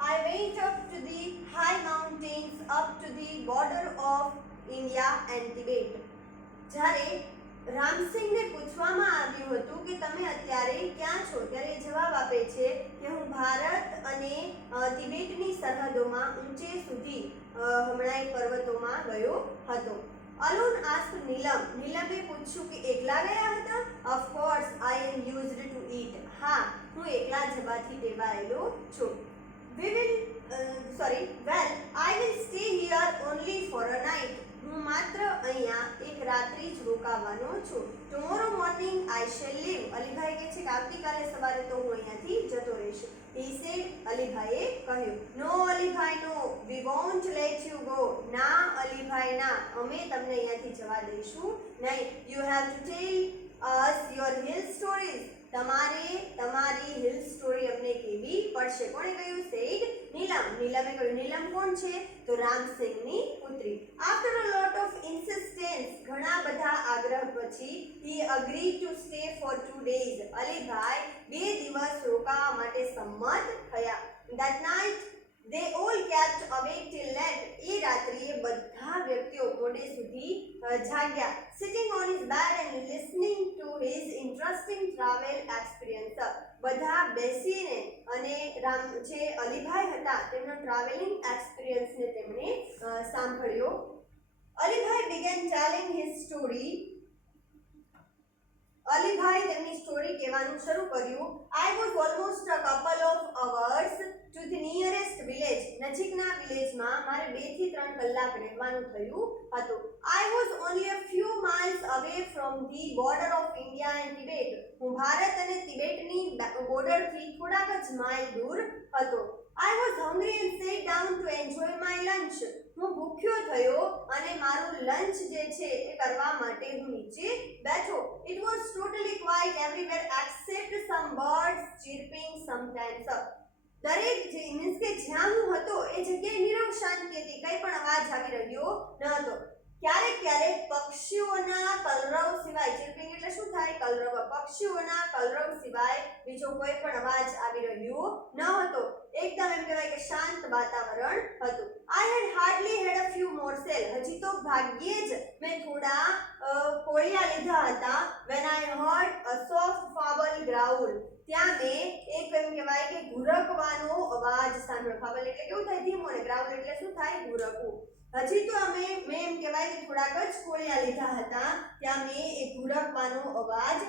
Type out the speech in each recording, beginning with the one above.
I went up to the high mountains up to the border of India and Tibet. જ્યારે રામસિંહને પૂછવામાં આવ્યું હતું કે તમે અત્યારે ક્યાં છો, ત્યારે એ જવાબ આપે છે કે હું ભારત અને તિબેટની સરહદોમાં ઊંચે સુધી હમણાં પર્વતોમાં ગયો હતો. અરુણ આસ્ક્ડ નીલમ. નીલમે પૂછ્યું કે એકલા ગયા હતા? Of course I am used to it. હા, હું એકલા જવાથી ટેવાયેલો છું. Well, I will stay here only for a night. હું માત્ર અહીંયા એક રાત્રિ જ રોકાવાનો છું. Tomorrow morning I shall leave. Alibhai કહે છે કે આવતીકાલે સવારે તો હું અહીંયાથી જતો રહીશ. He said, અલીભાઈએ કહ્યું. No Alibhai, no, we won't let you go. ના અલીભાઈ, ના, અમે તમને અહીંયાથી જવા દઈશું નહીં. You have to tell us your hill stories. તમારે તમારી હિલ સ્ટોરી અમને કહેવી પડશે. કોણે કહ્યું? સેડ નીલમ. નીલમે કહ્યું. નીલમ કોણ છે? તો રામસિંહની પુત્રી. આફ્ટર અ લોટ ઓફ ઇન્સિસ્ટન્સ, ઘણા બધા આગ્રહ પછી, he agreed to stay for 2 days. Alibhai 2 દિવસ રોકાવા માટે સંમત થયા. That night they all kept awake till late. એ રાત્રિએ બધા વ્યક્તિઓ મોડે સુધી જાગ્યા. Sitting on his bed and listening to his interesting travel experience. બધા બેસીને અને જે અલીભાઈ હતા તેમનો ટ્રાવેલિંગ એક્સપિરિયન્સને તેમણે સાંભળ્યો. Alibhai began telling his story. Alibhai તેમની સ્ટોરી કહેવાનું શરૂ કર્યું. I was almost a couple of hours to the nearest village. નજીકના વિલેજમાં મારે 2 થી 3 કલાક રહેવાનું થયું હતું. I was only a few miles away from the border of India and Tibet. હું ભારત અને તિબેટની બોર્ડરથી થોડાક જ માઇલ દૂર હતો. I was hungry and sat down to enjoy my lunch. હું ભૂખ્યો થયો અને મારું લંચ જે છે એ કરવા માટે હું નીચે બેઠો. It was totally quiet everywhere except some birds chirping sometimes. દરેક મીન્સ કે જ્યાં હું હતો એ જગ્યાએ નીરવ શાંતિ હતી, કંઈ પણ અવાજ આવી રહ્યો ન હતો. ક્યારેક ક્યારેક પક્ષીઓના કલરવ સિવાય, ચીર્પિંગ એટલે શું થાય? કલરવ. પક્ષીઓના કલરવ સિવાય બીજો કોઈ પણ અવાજ આવી રહ્યો ન હતો. એકદમ એમ કહેવાય કે શાંત વાતાવરણ હતું. I had hardly had a few morsel. હજી તો ભાગ્યે જ મેં થોડા કોળિયા લીધા હતા. When I heard a soft fowl growl. ત્યાં મેં એક એમ કહેવાય કે ઘુરકવાનો અવાજ સાંભળ્યો. ફાવલ એટલે કેવું થાય? ધીમો, ને ગ્રાઉલ એટલે શું થાય? ઘુરકવું. હજી તો મેં એમ કહેવાય કે થોડાક જ કોળિયા લીધા હતા. ત્યાં મેં એક ઘુરકવાનો અવાજ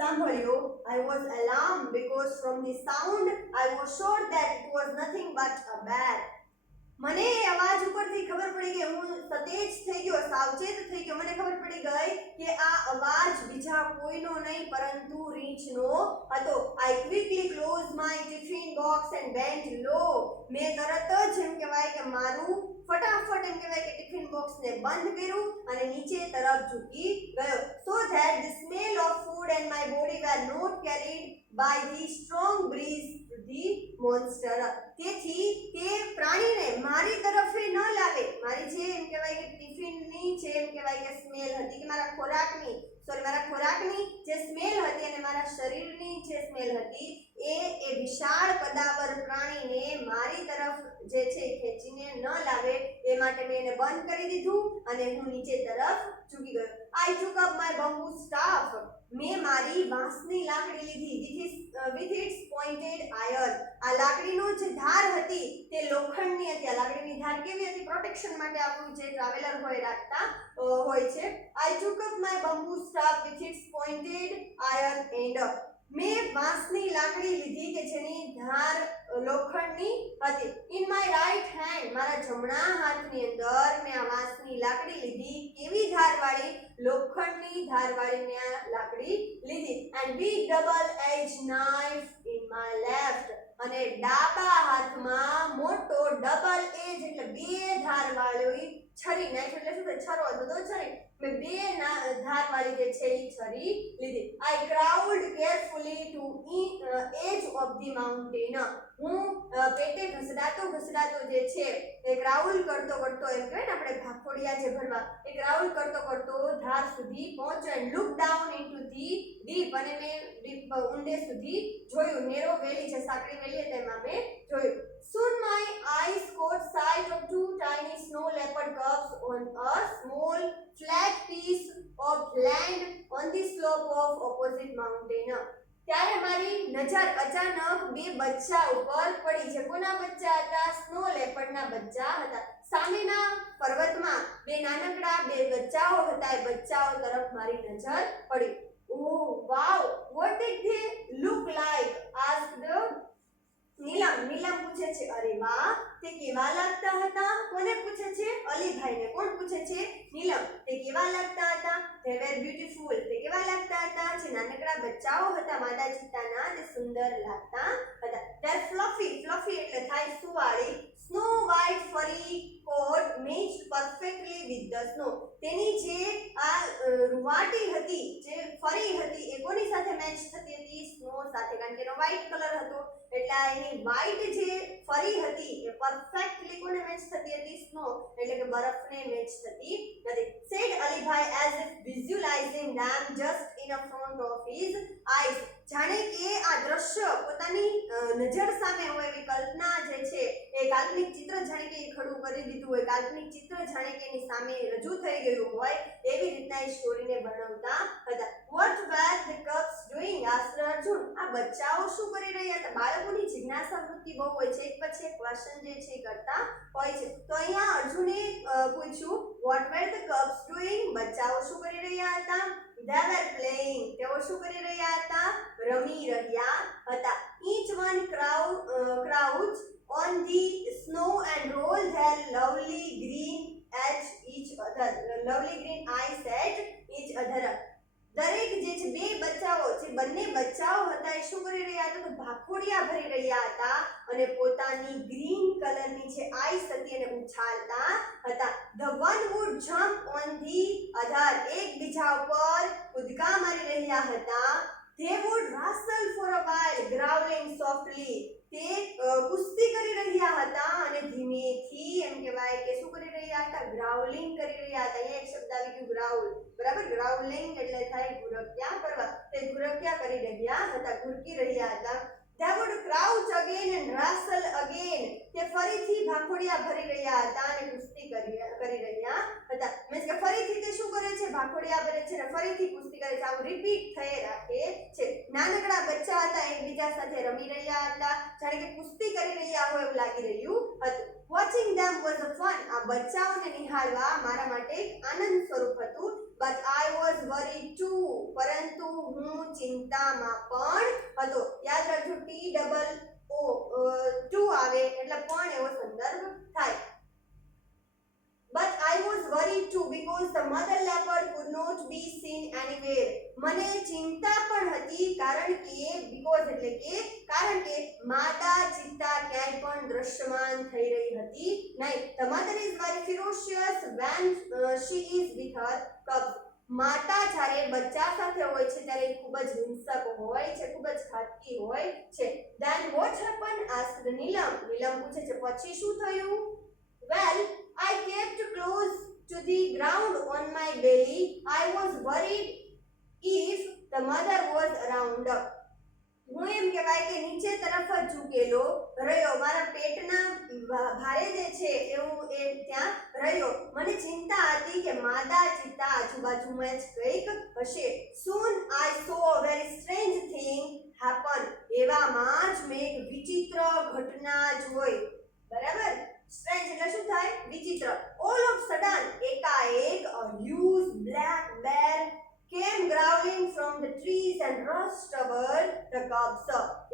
સાંભળ્યો. I was alarmed because from the sound I was sure that it was nothing but a bear. મને એ અવાજ ઉપરથી ખબર પડી કે હું સતેજ થઈ ગયો, સાવચેત થઈ ગયો. મને ખબર પડી ગઈ કે આ અવાજ બીજા કોઈનો નહીં પરંતુ રીંછનો હતો. I quickly closed my tiffin box and bent low. મેં તરત જ એમ કહેવાય કે મારું ફટાફટ એમ કહેવાય કે ટિફિન બોક્સને બંધ કર્યું અને નીચે તરફ ઝૂકી ગયો. So that the smell of food and my body were not carried by the strong breeze to the monster. તેથી તે પ્રાણીને મારી તરફે ન લાવે. મારી જે એમ કહેવાય કે ટિફિનની જે એમ કહેવાય કે સ્મેલ હતી કે મારા ખોરાકની જે સ્મેલ હતી અને મારા શરીરની જે સ્મેલ હતી એ વિશાળ કદાવર પ્રાણીને મારી તરફ જે છે ખેંચીને ન લાવે એ માટે મેં એને બંધ કરી દીધું અને હું નીચે તરફ ઝૂકી ગયો. I took up my bamboo staff. મેં મારી વાંસની લાકડી લીધી. with its pointed iron. આ લાકડીનો જે ધાર હતી તે લોખંડની હતી. આ લાકડીની ધાર કેવી હતી? પ્રોટેક્શન માટે આપણું જે ટ્રાવેલર હોય રાખતા હોય છે. I took up my bamboo staff with its pointed iron end. મેં વાંસની લાકડી લીધી કે જેની ધાર લોખંડની હતી. In my right hand, મારા જમણા હાથની અંદર મેં આ વાંસની લાકડી લીધી. કેવી ધારવાળી? લોખંડની ધારવાળી મેં આ લાકડી લીધી. And big double edged knife in my left. અને ડાબા હાથમાં મોટો ડબલ એજ એટલે 2 ધારવાળી છરી. નાઈફ એટલે શું થાય? છરો હતો તો છરી. મેં 2 ધારવાળી જે છે એ છરી લીધી. I crawled carefully to edge of the mountain. હું પેટે ઘસડાતો જે છે એ ક્રાઉલ કરતો એમ કહેવાય ને આપણે ભાખોડિયા જે ભરવા, એ ક્રાઉલ કરતો ધાર સુધી પહોંચ્યો. and look down into the deep. અને મેં ડીપ ઊંડે સુધી જોયું. નેરો વેલી જે સાંકડી વેલી તેમાં મેં જોયું. Soon my eyes caught sight of two tiny snow leopard cubs on a small flat piece of land on the slope of opposite mountain. ત્યારે મારી નજર અચાનક બે બચ્ચા ઉપર પડી છે. કોના બચ્ચા હતા? સ્નો લેપર્ડના બચ્ચા હતા. સામેના પર્વતમાં બે નાનકડા બે બચ્ચાઓ હતા. એ બચ્ચાઓ તરફ મારી નજર પડી. Oh wow, what did they look like? asked નીલમ. નીલમ પૂછે છે અરે વાહ તે કેવા લાગતા હતા? કોને પૂછે છે? અલીભાઈને. કોણ પૂછે છે? નીલમ. તે કેવા લાગતા હતા? they were beautiful. તે કેવા લાગતા હતા? જે નાનકડા બચ્ચાઓ હતા માદા ચિત્તાના તે સુંદર લાગતા હતા. they're fluffy. fluffy એટલે થાય સુવાળી. snow white furry coat matched perfectly with the snow. તેની જે આ રૂવાટી હતી જે ફરી હતી એ કોની સાથે મેચ થતી હતી? સ્નો સાથે. કારણ કે એનો વ્હાઈટ કલર હતો એટલે એની વ્હાઈટ જે ફરી હતી એ પરફેક્ટલી કોને મેચ થતી હતી? સ્નો એટલે કે બરફને મેચ થતી હતી. said Alibhai as if visualizing them just in a front of his eyes. જાણે કે આ દ્રશ્ય પોતાની નજર સામે હોય એવી કલ્પના જે છે એ કાલ્પનિક ચિત્ર જાણે કે ખડું કરી દીધું હોય. કાલ્પનિક ચિત્ર જાણે કે એની સામે રજૂ થઈ ગયું હોય એવી રીતના એ સ્ટોરીને બનાવતા હતા. what were the cubs doing? asked Arjun. આ બચ્ચાઓ શું કરી રહ્યા હતા? બાળકોની જિજ્ઞાસા વૃત્તિ બહુ હોય છે. એક પછી એક ક્વેશ્ચન જે છે એ કરતા હોય છે. તો અહીંયા અર્જુને પૂછ્યું what were the cubs doing? બચ્ચાઓ શું કરી રહ્યા હતા? they were playing. તેઓ શું કરી રહ્યા હતા? રમી રહ્યા હતા. each one crouched on the snow and rolled their lovely green at each other. lovely green eyes at each other. દરેક જે છે બે બચ્ચાઓ જે બંને બચ્ચાઓ હતા એ શું કરી રહ્યા હતા? તો ભાખોડિયા ભરી રહ્યા હતા અને પોતાની ગ્રીન કલરની જે આઈસ હતી એને ઉછાળતા હતા. the one would jump on the other. એકબીજા ઉપર કૂદકા મારી રહ્યા હતા. they would wrestle for a while growling softly. તે કુસ્તી કરી રહ્યા હતા અને ધીમેથી એમ કહેવાય કે શું કરી રહ્યા હતા? ગ્રાઉલિંગ કરી રહ્યા હતા. અહીંયા એક શબ્દ આવી ગયું ગ્રાઉલ. બરાબર. ગ્રાઉલિંગ એટલે થાય ઘુરક્યા કરવા. તે ઘુરક્યા કરી રહ્યા હતા, ઘુરકી રહ્યા હતા. they would crouch again and wrestle again. તે ફરીથી ભાખોડિયા ભરી રહ્યા હતા અને કુસ્તી કરી રહ્યા હતા. મીન્સ કે ફરીથી તે શું કરે છે? ભાખોડિયા ભરે છે અને ફરીથી કુસ્તી કરે છે. આવું રિપીટ થઈ રાખે છે. નાનકડા બચ્ચા હતા એકબીજા સાથે રમી રહ્યા હતા જાણે કે કુસ્તી કરી રહ્યા હોય એવું લાગી રહ્યું હતું. watching them was a fun. આ બચ્ચાઓને નિહાળવા મારા માટે એક આનંદ સ્વરૂપ હતું. but I was worried too. પરંતુ હું ચિંતામાં પણ હતો. યાદ રાખજો TOO આવે એટલે પણ એવો સંદર્ભ થાય. but I was worried too because the mother leopard could not be seen anywhere. મને ચિંતા પણ હતી કારણ કે માદા ચિત્તા ક્યાંય પણ દ્રશ્યમાન થઈ રહી હતી નહીં. the mother is very ferocious when she is with her cubs. માતા જ્યારે બચ્ચા સાથે હોય છે ત્યારે ખૂબ જ હિંસક હોય છે, ખૂબ જ ઘાતકી હોય છે. then what happened? asked નીલમ. નીલમ પૂછે છે પછી શું થયું? well, I kept close to the ground on my belly. I was worried if the mother was around. હું એમ કહેવાય કે નીચે તરફ જ ઝૂકેલો રહ્યો. મારા પેટના ભારે જે છે એવું એ ત્યાં રહ્યો. મને ચિંતા હતી કે માદા ચિત્તા આજુબાજુમાં જ કંઈક હશે. soon I saw a very strange thing happen. એવામાં જ મેં એક વિચિત્ર ઘટના જોઈ. બરાબર. strange એટલે શું થાય? વિચિત્ર. all of sudden એકાએક a huge black bear came growling from the trees and rushed over the cubs.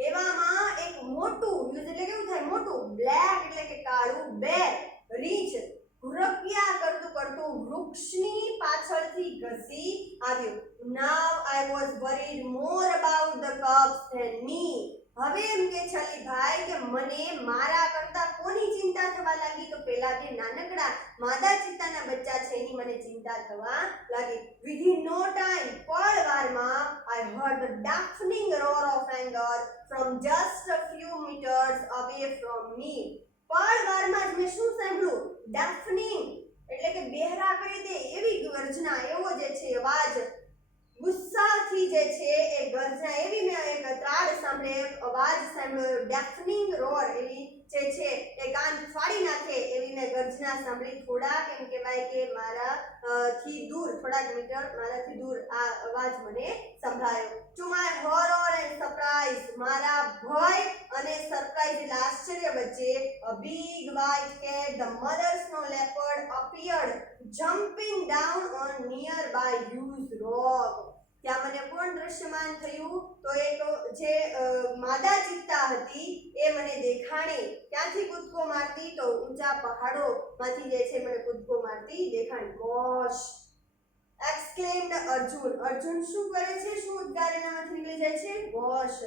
એવામાં એક મોટું use એટલે કેવું થાય? મોટું. black એટલે કે કાળું. bear રીંછ ઘુરક્યા કરતું કરતું વૃક્ષની પાછળથી ઘસી આવ્યો. now I was worried more about the cubs than me. હવે એમ કે છલીભાઈ કે મને મારા કરતા કોની ચિંતા થવા લાગી? તો પેલા જે નાનકડા માદા ચિત્તાના બચ્ચા છે એની મને ચિંતા થવા લાગી. within no time પળવારમાં I heard the deafening roar of anger from just a few meters away from me. પળવારમાં જ મેં શું સાંભળ્યું? deafening એટલે કે બહેરા કરી દે એવી ગર્જના, એવો જે છે અવાજ, ગુસ્સાથી જે છે એ ગર્જના એવી મેં એક ત્રાડ સાંભળે, અવાજ સાંભળ્યો. ડેફનિંગ રોર એવી જે જે છે એ કાન ફાડી નાખે એવી મેં ગર્જના સાંભળી. થોડાક એમ કહેવાય કે થી દૂર, થોડાક મીટર મારાથી દૂર આ અવાજ મને સંભળાયો. To my horror and surprise, મારા ભય અને સરપ્રાઈઝ એટલે આશ્ચર્ય વચ્ચે, a big white cat, the mother snow leopard, appeared jumping down on nearby huge rock. ત્યાં મને કોણ દ્રશ્યમાન થયું? તો એક જે માદા ચિત્તા હતી એ મને દેખાણી. ક્યાંથી કૂદકો મારતી? તો ઊંચા પહાડોમાંથી જે છે મને કૂદકો મારતી દેખાણી. ગોશ exclaimed અર્જુન. અર્જુન શું કરે છે? શું ઉદ્ગાર એનામાંથી નીકળી જાય છે? ગોશ.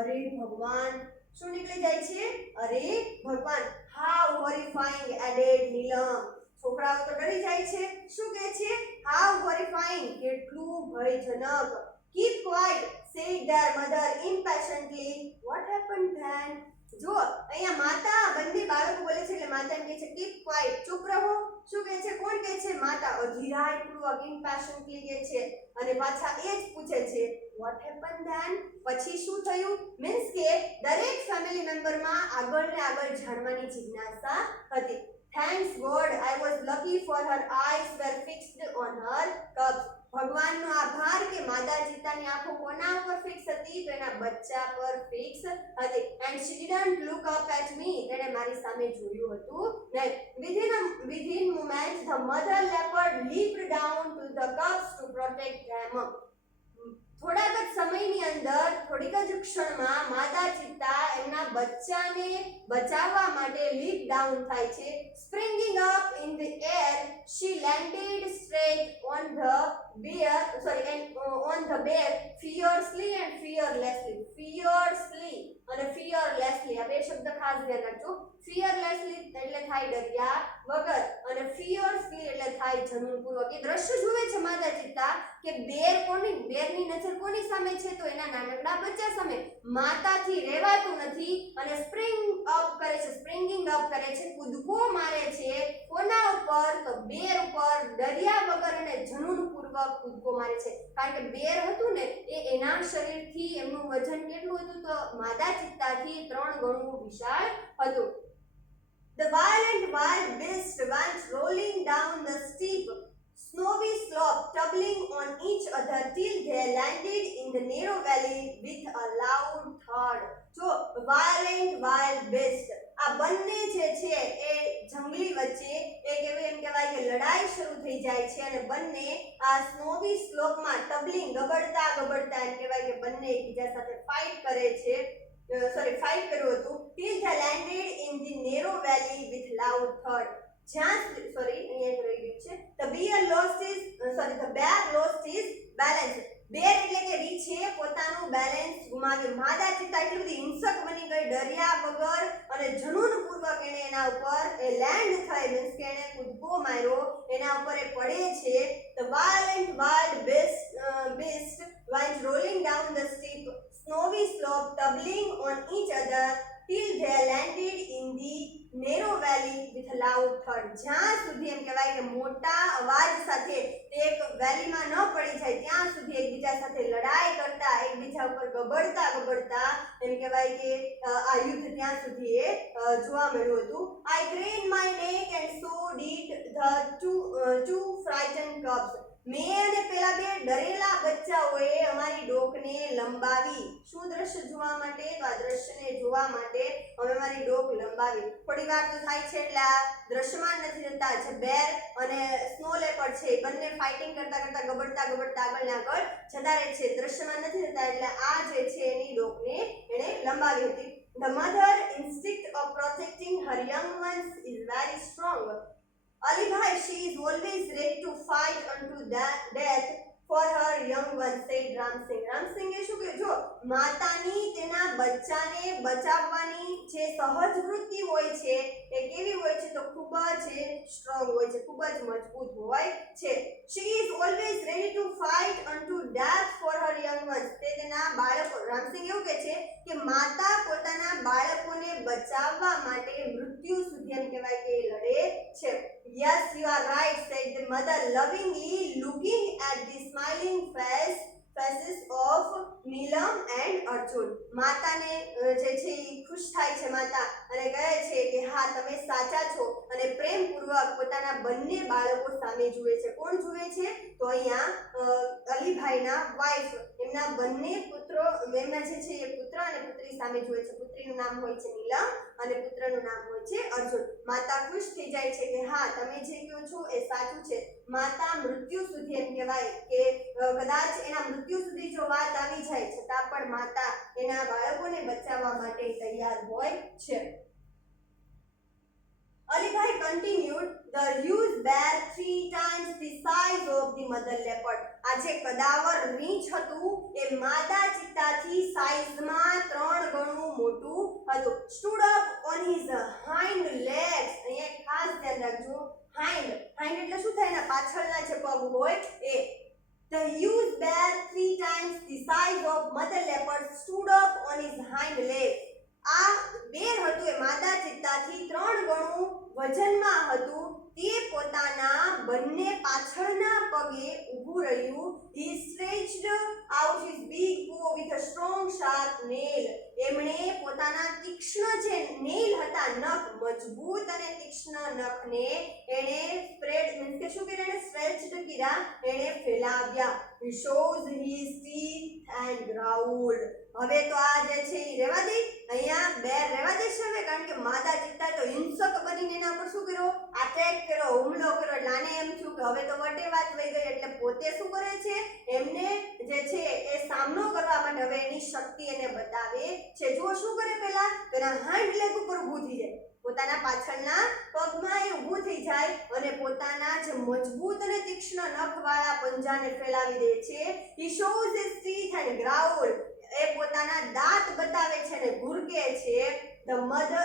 અરે ભગવાન. શું નીકળી જાય છે? અરે ભગવાન. how horrifying, added નીલમ. છોકરાઓ તો ડરી જાય છે. શું કહે છે? how horrifying, કેટલું ભયજનક. keep quiet, said their mother impatiently. what happened then? જો અહીંયા માતા બંને બાળકો બોલે છે એટલે માતા એમ કહે છે keep quiet, ચૂપ રહો. શું કહે છે? કોણ કહે છે? માતા અધીરાયપૂર્વક impatiently કહે છે અને પાછા એ જ પૂછે છે what happened then? પછી શું થયું? મીન્સ કે દરેક ફેમિલી મેમ્બરમાં આગળ ને આગળ જાણવાની જિજ્ઞાસા હતી. Thanks God, I was lucky for her eyes were fixed on her cubs. ભગવાનનો આભાર કે માદા ચિત્તાની આંખો કોના ઉપર ફિક્સ હતી? તો એના બચ્ચા પર ફિક્સ હતી. and she didn't look up at me, તેણે મારી સામે જોયું હતું નહીં. within moments the mother leopard leaped down to the cubs to protect them. થોડાક જ સમયની અંદર, થોડીક જ ક્ષણમાં માદા ચિત્તા એમના બચ્ચાને બચાવવા માટે લીપ ડાઉન થાય છે. Springing up in the air, she landed straight on the bear fiercely and fearlessly. fiercely અને fearlessly આ બે શબ્દ ખાસ ધ્યાન રાખજો. fearlessly એટલે થાય ડર્યા વગર અને fiercely એટલે થાય જનૂનપૂર્વક. એ દ્રશ્ય જુએ છે માદા ચિત્તા કે બેરની નજર કોની સામે છે? તો એના નાનકડા બચ્ચા સામે. માતાથી રહેવાતું નથી અને સ્પ્રિંગિંગ અપ કરે છે, કૂદકો મારે છે. કોના ઉપર? તો બેર ઉપર, ડર્યા વગર અને જનૂનપૂર્વક કૂદકો મારે છે. કારણ કે બેર હતું ને એ એના શરીરથી એમનું વજન કેટલું હતું? તો માદા ચિત્તાથી 3 ગણું વિશાળ હતું. The violent wild beast went rolling down the steep snowy slope, tumbling on each other till they landed in the narrow valley with a loud thud. જો violent wild beast, આ બંને જે છે એ જંગલી વચ્ચે એક એમ કહેવાય કે લડાઈ શરૂ થઈ જાય છે અને બંને આ સ્નોવી સ્લોપમાં ટબલિંગ ગબડતા એમ કહેવાય કે બંને એકબીજા સાથે ફાઇટ કરે છે. ફાઇટ કર્યું હતું. till they landed in the narrow valley with loud thud. અહીંયા રહી ગયું છે. the bear lost his balance. બેર એટલે કે રીછે પોતાનું બેલેન્સ ગુમાવ્યું. માદા ચિત્તા એટલી બધી હિંસક બની ગઈ, ડર્યા વગર અને જનૂનપૂર્વક એને એના ઉપર લેન્ડ થઈ, મીન્સ કે એને કૂદકો માર્યો, એના ઉપર એ પડે છે. the violent wild beast went rolling down the steep snowy slope, tumbling on each other till they landed in the narrow valley with a loud thud. જ્યાં સુધી એમ કહેવાય કે મોટા અવાજ સાથે તે એક વેલીમાં ન પડી જાય ત્યાં સુધી એકબીજા સાથે લડાઈ કરતા, એકબીજા ઉપર ગબડતા એમ કહેવાય કે આ યુદ્ધ ત્યાં સુધી એ જોવા મળ્યું હતું. I craned my neck and so did the two frightened cubs. મેં અને પેલા બે ડરેલા બચ્ચાઓએ અમારી ડોકને લંબાવી. શું દ્રશ્ય જોવા માટે? તો આ દ્રશ્યને જોવા માટે અમે અમારી ડોક લંબાવી. થોડી વાર તો થાય છે એટલે આ દ્રશ્યમાન નથી થતા. જે બેર અને સ્નો લેપર્ડ છે બંને ફાઇટિંગ કરતા ગબડતા આગળ ને આગળ જતા રહે છે, દ્રશ્યમાન નથી થતા એટલે આ જે છે એની ડોકને એણે લંબાવી હતી. The mother instinct of protecting her young ones is very strong. Alibhai, she is always ready to fight unto death for her young ones, said Ramsingh. રામસિંગે શું કહ્યું? જો માતાની તેના બચ્ચાને બચાવવાની જે સહજ વૃત્તિ હોય છે એ કેવી હોય છે? તો ખૂબ જ સ્ટ્રોંગ હોય છે, ખૂબ જ મજબૂત હોય છે. She is always ready to fight unto death for her young ones. તે તેના બાળકો, રામસિંગ એવું કહે છે કે માતા પોતાના બાળકોને બચાવવા માટે મૃત્યુ સુધી એમ કહેવાય કે લડે છે. Yes, you are right, said the mother, lovingly looking at the smiling face faces of Neelam and Arjun. માતાને જે છે એ ખુશ થાય છે માતા અને કહે છે કે હા તમે સાચા છો અને પ્રેમપૂર્વક પોતાના બંને બાળકો સામે જુએ છે. કોણ જુએ છે? તો અહીંયા અલીભાઈના વાઇફ એમના બંને પુત્રો એમના જે છે એ પુત્ર અને પુત્રી સામે જુએ છે. પુત્રીનું નામ હોય છે નીલમ અને પુત્રનું નામ હોય છે અર્જુન. માતા ખુશ થઈ જાય છે કે હા તમે જે કહો છો એ સાચું છે. માતા મૃત્યુ સુધી એમ કહેવાય કે કદાચ એના મૃત્યુ સુધી જો વાત આવી જાય છતાં પણ માતા એના બાળકોને બચાવવા માટે તૈયાર હોય છે. Alibhai continued, the huge bear 3 times the size of the mother leopard. આ જે કદાવર રીંછ હતું એ માદા ચિત્તાથી સાઈઝમાં 3 ગણું મોટું હતું. stood up on his hind legs. અહીંયા ખાસ ધ્યાન રાખજો, hind એટલે શું થાય? એના પાછળના જે પગ હોય એ. The huge bear 3 times the size of mother leopard stood up on his hind legs. આ બેર હતું એ માદા ચિત્તાથી 3 ગણું વજનમાં હતું. તે પોતાના બંને પાછળના પગે ઊભું રહ્યું. He stretched out his big paw with a strong sharp nail. એમણે પોતાના તીક્ષ્ણ જે નેલ હતા, નખ, મજબૂત અને તીક્ષ્ણ નખને એણે સ્પ્રેડ મીન્સ કે શું કર્યા? એણે સ્ટ્રેચ્ડ કર્યા, એણે ફેલાવ્યા. He shows his teeth and growled. હવે તો આ જે છે એ રહેવા દે, અહીંયા બેર રહેવા દેશે હવે, કારણ કે માદા ચિત્તા તો હિંસક બનીને એના પર શું કર્યો? અટેક કર્યો, હુમલો કર્યો. એટલે આને એમ થયું કે હવે તો વટે વાત વહી ગઈ. એટલે પોતે શું કરે છે? એમને જે છે એ સામનો કરવા માટે હવે એની શક્તિ એને બતાવે છે. જુઓ શું કરે પહેલા? તેના હાન્ડ લેગ ઉપર ઊભું થઈ જાય, પોતાના પાછળના પગમાં એ ઊભું થઈ જાય અને પોતાના જે મજબૂત અને તીક્ષ્ણ નખવાળા પંજાને ફેલાવી દે છે. He shows his teeth and growled. એ પોતાના દાંત બતાવે છે અને ઘુરકે છે. The mother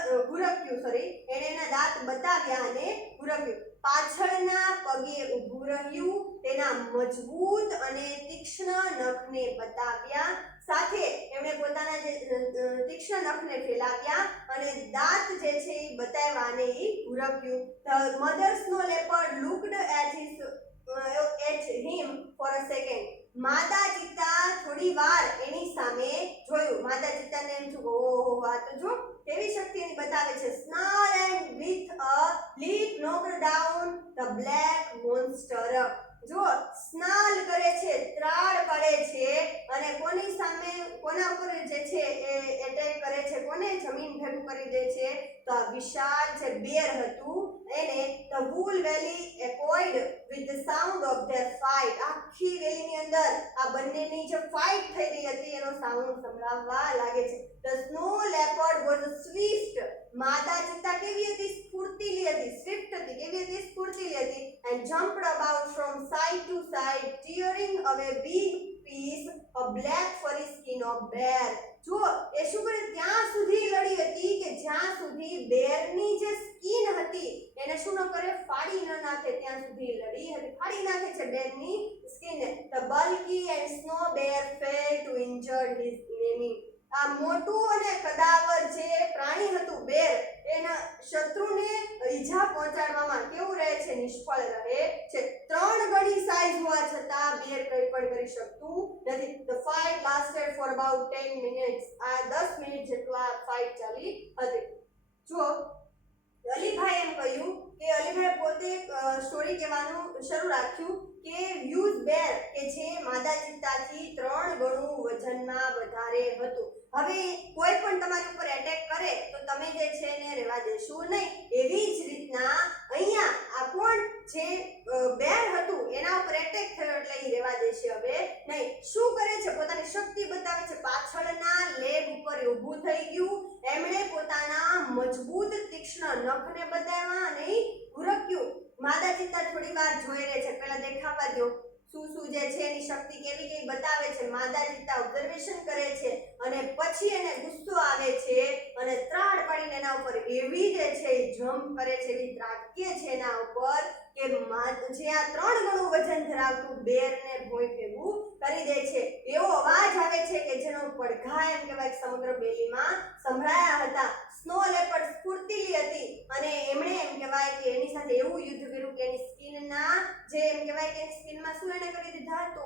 એણે એના દાંત બતાવ્યા અને ઘુરક્યું. પાછળના પગે ઊભું રહ્યું, તેના મજબૂત અને તીક્ષ્ણ નખને બતાવ્યા. સાથે એમણે પોતાના જે તીક્ષ્ણ નખને ફેલાવ્યા અને દાંત જે છે એ બતાવ્યા અને એ ઘુરક્યું. The mother snow leopard looked at him for a second. માદા ચિત્તા થોડી વાર એની સામે જોયું. માદા ચિત્તાને એમ થયું ઓહો આ તો જો કેવી શક્તિ એની બતાવે છે. snarl and with a leap knocked down the black monster. જો સ્નાલ કરે છે, ત્રાડ પાડે છે અને કોની સામે કોના ઉપર જે છે એ એટેક કરે છે? કોને જમીન ભેગું કરી દે છે? તો આ વિશાળ જે બેર હતું એને the whole valley echoed with the sound of their fight. આખી વેલીની અંદર આ બંનેની જે ફાઇટ થઈ રહી હતી એનો સાઉન્ડ સંભળાવવા લાગે છે. The snow leopard was swift. માદા ચિત્તા કેવી હતી? સ્ફૂર્તિલી હતી, સ્વિફ્ટ હતી. કેવી હતી? સ્ફૂર્તિલી હતી. And jumped about from side to side, tearing away big piece of black furry skin of bear. જો એ શું કરે? ત્યાં સુધી લડી હતી કે જ્યાં સુધી બેરની જે સ્કિન હતી એને શું ન કરે? ફાડી ન નાખે. ત્યાં સુધી લડી હતી. ફાડી નાખે છે બેરની સ્કિનને. The bulky and snow bear fell to injure his enemy. આ મોટું અને કદાવર જે પ્રાણી હતું બેર, એના શત્રુને ઈજા પહોંચાડવામાં કેવું રહે છે? નિષ્ફળ રહે છે. 3 ગણી સાઈઝ હોવા છતાં બેર કંઈ પણ કરી શકતું નથી. The fight lasted for about 10 minutes. આ 10 મિનિટ જેટલું આ ફાઇટ ચાલી હતી. જો અલીભાઈ એમ કહ્યું કે અલીભાઈ પોતે સ્ટોરી કહેવાનું શરૂ રાખ્યું કે હ્યુજ બેર કે જે માદા ચિત્તાથી 3 ગણું વજનમાં વધારે હતું. હવે કોઈ પણ તમારી ઉપર એટેક કરે તો તમે જે છે એને રહેવા દેશો નહીં. એવી જ રીતના અહીંયા આ કોણ જે બેર હતું એના ઉપર એટેક થયો એટલે એ રહેવા દેશે હવે નહીં. શું કરે છે? પોતાની શક્તિ બતાવે છે. પાછળના લેગ ઉપર ઊભું થઈ ગયું. એમણે પોતાના મજબૂત તીક્ષ્ણ નખને બતાવ્યા અને ઘુરક્યું. માદા ચિત્તા થોડી વાર જોઈ રહે છે. પહેલા દેખાવા દો શું જે છે એની શક્તિ કેવી કેવી બતાવે છે. માદા ચિત્તા ઓબ્ઝર્વેશન કરે છે અને પછી એને ગુસ્સો આવે છે અને ત્રાડ પાડીને એના ઉપર એવી જે છે એ જમ્પ કરે છે, એવી ત્રાટકે છે એના ઉપર કે જે આ 3 ગણું વજન ધરાવતું બેરને ભોંય ભેગું કરી દે છે. એવો અવાજ આવે છે કે જેનો પડઘા એમ કહેવાય સમગ્ર બેલીમાં સંભળાયા હતા. સ્નો લેપર્ડ સ્ફૂર્તિ ફૂર્તીલી હતી અને એમણે એમ કહેવાય કે એની સાથે એવું યુદ્ધ કર્યું કે એની સ્કિનના જે એમ કહેવાય કે એની સ્કિનમાં શું એને કરી દીધા તો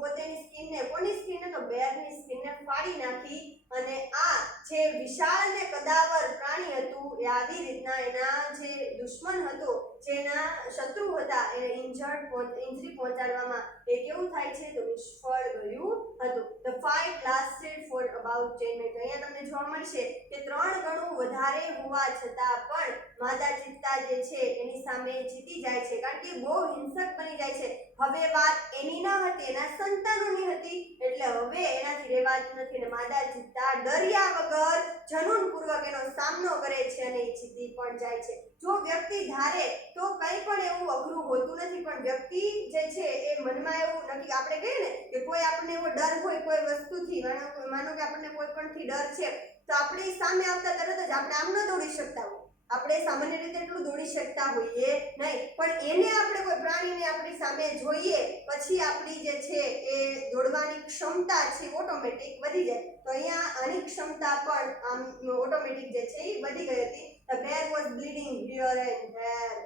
પોતેની સ્કિનને કોની સ્કિનને તો બેરની સ્કિનને ફાડી નાખી અને આ જે વિશાળ ને કદાવર પ્રાણી હતું એ આવી રીતના એના જે દુશ્મન હતો જેના શત્રુ હતા એને ઇન્જરી પહોંચાડવામાં એ કેવું થાય છે તો નિષ્ફળ ગયું હતું. The fight lasted for about 10 minutes. અહીંયા તમને જોવા મળશે કે 3 ગણું વધારે હોવા છતાં પણ માદા ચિત્તા જે છે એની સામે જીતી જાય છે કારણ કે બહુ હિંસક બની જાય છે. હવે વાત એની ન હતી એના સંતાનોની હતી એટલે હવે એનાથી રહેવાતું નથી અને માદા ચિત્તા ડર્યા વગર જનૂનપૂર્વક એનો સામનો કરે છે અને એ જીતી પણ જાય છે. જો વ્યક્તિ ધારે તો કંઈ પણ એવું અઘરું હોતું નથી પણ વ્યક્તિ જે છે એ મનમાં એવું નક્કી આપણે કહીએ ને કે કોઈ આપણને એવો ડર હોય કોઈ વસ્તુથી માનો કે આપણને કોઈ પણથી ડર છે તો આપણી સામે આવતા તરત જ આપણે આમ ન દોડી શકતા હોય આપણે સામાન્ય રીતે એટલું દોડી શકતા હોઈએ નહીં પણ એને આપણે કોઈ પ્રાણીને આપણી સામે જોઈએ પછી આપણી જે છે એ દોડવાની ક્ષમતા છે ઓટોમેટિક વધી જાય તો અહીંયા આની ક્ષમતા પણ આમ ઓટોમેટિક જે છે એ વધી ગઈ હતી. The bear was bleeding here and there.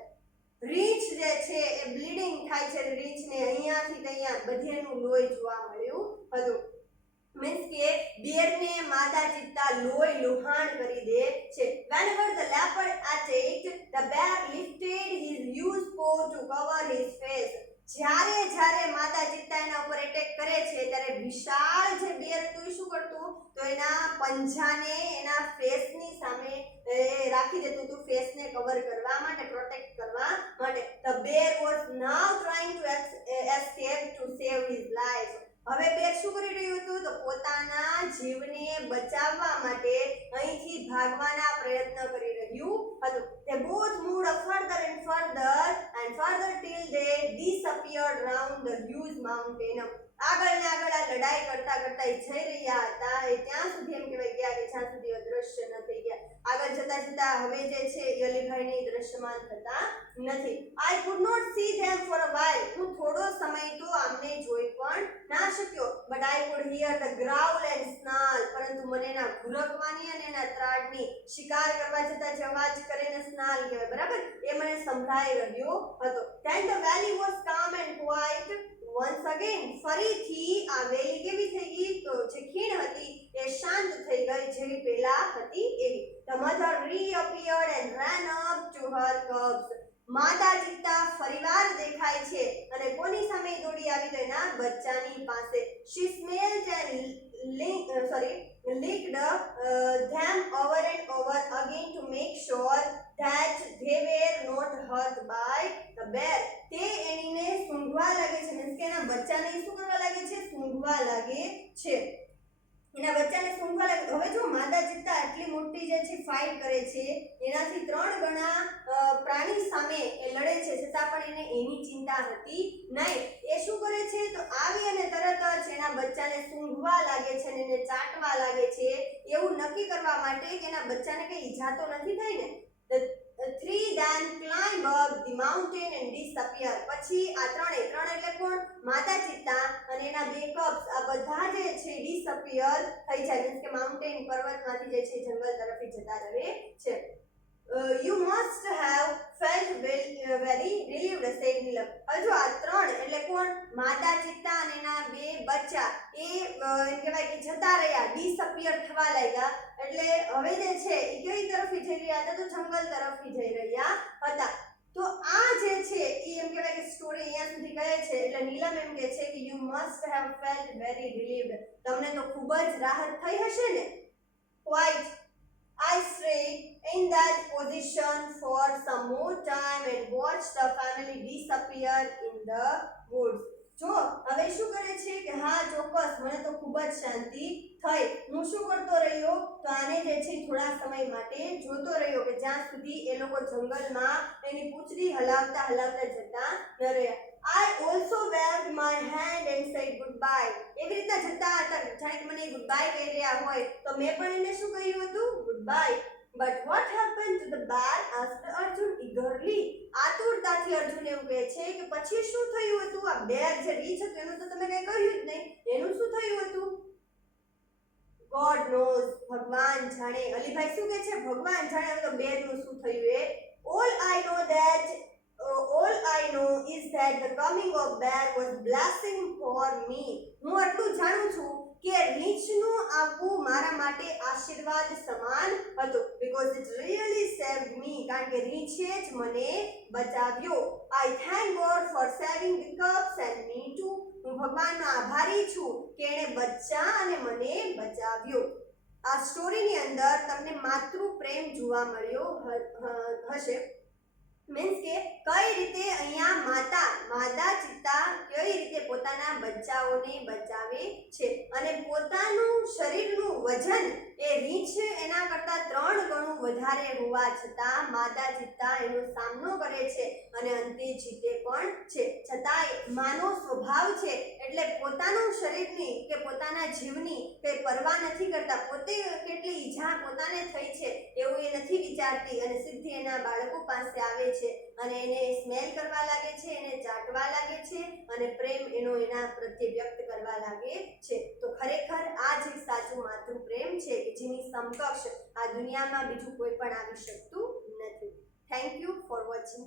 રીંછ જે છે એ બ્લીડિંગ થાય છે રીંછને અહીંયાથી ત્યાં બધેનું લોહી જોવા મળ્યું હતું. મીન્સ કે બેરને માદા ચિત્તા લોહી લુહાણ કરી દે છે. Whenever the leopard attacked, the bear lifted his huge paw to cover his face. જ્યારે માદા ચિત્તા એના ઉપર એટેક કરે છે ત્યારે વિશાળ જે બેર હતું શું કરતું તો એના પંજાને એના ફેસની સામે રાખી દેતું હતું ફેસને કવર કરવા માટે પ્રોટેક્ટ કરવા માટે. The bear was now trying to escape to save his life. હવે બેર શું કરી રહ્યું હતું તો પોતાના જીવને બચાવવા માટે અહીંથી ભાગવાના પ્રયત્ન કરી રહ્યું હતું. They both moved further and further till they disappeared round the huge mountain. આગળ ને આગળ આ લડાઈ કરતા જઈ રહ્યા હતા એ ત્યાં સુધી એમ કહેવાય ગયા કે જ્યાં સુધી અદૃશ્ય ન થઈ ગયા. આગળ જતા હવે જે છે અલીભાઈને દ્રશ્યમાન થતા નથી. I could not see them for a while. હું થોડો સમય તો આમને જોઈ પણ ના શક્યો but I could hear the growl and snarl. પરંતુ મને એના ઘુરકવાની અને એના ત્રાડની શિકાર કરવા જતા જે અવાજ કરે ને સ્નાલ કહેવાય બરાબર એ મને સંભળાઈ રહ્યો હતો. Then the valley was calm and quiet once again. ફરીથી આ વેલી કેવી થઈ ગઈ તો જે ખીણ હતી એ શાંત થઈ ગઈ જેવી પહેલા હતી એવી. The mother reappeared and ran up to her cubs. માતા ચિત્તા ફરીવાર દેખાય છે અને કોની સામે દોડી આવી તો એના બચ્ચાની પાસે. She smelled and licked them over and over again to make sure that they were not hurt by the bear. તે એનીને સૂંઘવા લાગે છે મીન્સ કે એના બચ્ચાને શું કરવા લાગે છે સૂંઘવા લાગે છે એના બચ્ચાને સૂંઘવા લાગે. હવે જો માદા ચિત્તા આટલી મોટી જે છે ફાઇટ કરે છે એનાથી 3 ગણા પ્રાણી સામે એ લડે છે છતાં પણ એને એની ચિંતા હતી નહીં. એ શું કરે છે તો આવી અને તરત જ એના બચ્ચાને સૂંઘવા લાગે છે અને એને ચાટવા લાગે છે એવું નક્કી કરવા માટે કે એના બચ્ચાને કઈ ઈજા તો નથી થઈ ને. The three then climb up the mountain and disappear. પછી આ ત્રણ એટલે કોણ માતા ચિત્તા અને એના બે કબ્સ આ બધા જે છે disappear થઈ જાય મીન્સ કે માઉન્ટેન પર્વતમાંથી જે છે જંગલ તરફી જતા રહે છે. You must have felt very relieved, said Neelam. હજુ આ ત્રણ એટલે કોણ માતા ચિત્તા અને એના બે બચ્ચા એ એમ કહેવાય કે જતા રહ્યા ડિસઅપિયર થવા લાગ્યા એટલે હવે જે છે એ કઈ તરફી જઈ રહ્યા હતા તો જંગલ તરફી જઈ રહ્યા હતા. તો આ જે છે એ એમ કહેવાય કે સ્ટોરી અહીંયા સુધી કહે છે એટલે નીલમ એમ કહે છે કે you must have felt very relieved. તમને તો ખૂબ જ રાહત થઈ હશે ને. Quite. I stayed in that position for some more time and watched the family disappear in the woods. જો હવે શું કરે છે કે હા ચોક્કસ મને તો ખૂબ જ શાંતિ થઈ. હું શું કરતો રહ્યો તો આને જે છે થોડા સમય માટે જોતો રહ્યો કે જ્યાં સુધી એ લોકો જંગલમાં એની પૂંછડી હલાવતા જતા ન રહ્યા. I also waved my hand and said goodbye. એવી રીતના જતા હતા જાણે કે મને goodbye કહી રહ્યા હોય તો મેં પણ એને શું કહ્યું હતું goodbye. But what happened to the bear? asked Arjun eagerly. આતુરતાથી અર્જુન એવું કહે છે કે પછી શું થયું હતું આ બેર જે રીંછ હતું એનું તો તમે કઈ કહ્યું જ નહીં એનું શું થયું હતું. ગોડ નોઝ, ભગવાન જાણે. અલીભાઈ શું કહે છે? ભગવાન જાણે. હવે તો બેરનું શું થયું એ? All I know is that the coming of bear was blessing for me. હું એટલું જાણું છું કે રીંછનું આવવું મારા માટે આશીર્વાદ સમાન હતું. Because it really saved me. કારણ કે રીંછે જ મને બચાવ્યો. I thank God for saving the cubs and me too. હું ભગવાનનો આભારી છું કે એણે બચ્ચા અને મને બચાવ્યો. આ સ્ટોરીની અંદર તમને માતૃ પ્રેમ જોવા મળ્યો હશે. મીન્સ કે કઈ રીતે અહીંયા માદા ચિત્તા કઈ રીતે પોતાના બચ્ચાઓને બચાવે છે અને પોતાનું શરીરનું વજન એ રીંછ એના કરતા 3 ગણું વધારે હોવા છતાં માદા ચિત્તા એનો સામનો કરે છે અને અંતે જીતે પણ છે. છતાંય માનો સ્વભાવ છે એટલે પોતાનું શરીરની કે પોતાના જીવની કે પરવા નથી કરતા. પોતે કેટલી ઈજા પોતાને થઈ છે એવું એ નથી વિચારતી અને સીધી એના બાળકો પાસે આવે છે અને એને સ્મેલ કરવા લાગે છે, એને ચાટવા લાગે છે અને પ્રેમ એનો એના પ્રત્યે વ્યક્ત કરવા લાગે છે. તો ખરેખર આ જ એક સાચું માતૃ પ્રેમ છે કે જેની સમકક્ષ આ દુનિયામાં બીજું કોઈ પણ આવી શકતું નથી. Thank you for watching.